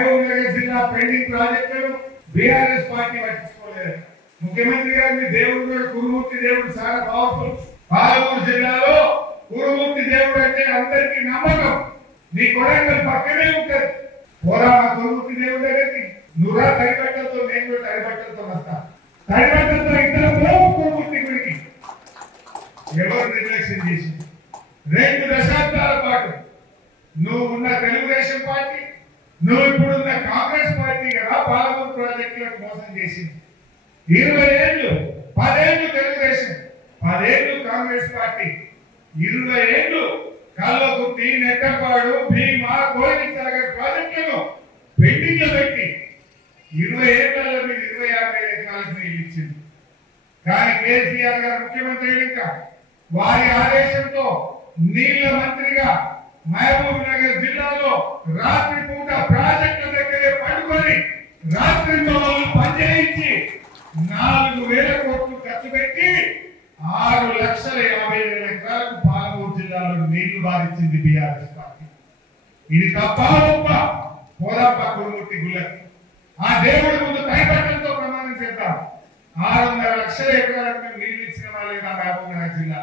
మహబూబ్ నగర్ జిల్లా పెండింగ్ ప్రాజెక్టులను BRS party పట్టించుకోలేదు. ముఖ్యమంత్రి గారిని దేవుడు కురుమూర్తి దేవుడు చాలా పవర్ఫుల్. పాలమూరు జిల్లాలో కురుమూర్తి దేవుడు అంటే అందరికీ నమ్మకం. నీ కొడంగల్ పక్కనే ఉంటది. పోరా కురుమూర్తి దేవుడి దగ్గరికి నువ్వురా తడిబట్టలతో, నేను కూడా తడిబట్టలతో వస్తా. తడిబట్టలతో ఇద్దరు కురుమూర్తి గుడికి ఎవరు నిర్లక్ష్యం చేసి 2 దశాబ్దాల పాటు నువ్వు ఉన్న తెలుగుదేశం పార్టీ, నువ్వు ఇప్పుడున్న కాంగ్రెస్ పార్టీ కదా పాలమూరు ప్రాజెక్టులకు మోసం చేసింది. 20 ఏళ్ళు, 10 ఏళ్ళు తెలుగుదేశం, 10 ఏళ్ళు కాంగ్రెస్ పార్టీ, 20 ఏళ్ళు కల్లకుర్తి, నెట్టపాడు, భీమా, కోయిలసాగర్ ప్రాజెక్టులను పెండింగ్ లో పెట్టి 20 ఏళ్లలో మీరు 26,000 ఎకరాలకు నీళ్ళు ఇచ్చింది. కానీ కేసీఆర్ గారు ముఖ్యమంత్రి ఇంకా వారి ఆదేశంతో నీళ్ల మంత్రిగా మహబూబ్ నగర్ జిల్లాలో రాత్రి పూట ప్రాజెక్టుల దగ్గరే పడుకొని రాత్రి పనిచేయించి 4,000 కోట్లు ఖర్చు పెట్టి 6,50,000 ఎకరాలకు పాలమూరు జిల్లాలో నీళ్లు బాధించింది బీఆర్ఎస్ పార్టీ. ఇది తప్ప గొప్ప పోదాపా కురుమూర్తి గుళ్ళకి ఆ దేవుడి ముందు తైపట్టంతో ప్రమాణం చేద్దాం. 600 లక్షల ఎకరాలకు నీళ్లు ఇచ్చిన వాళ్ళే మహబూబ్ నగర్ జిల్లా.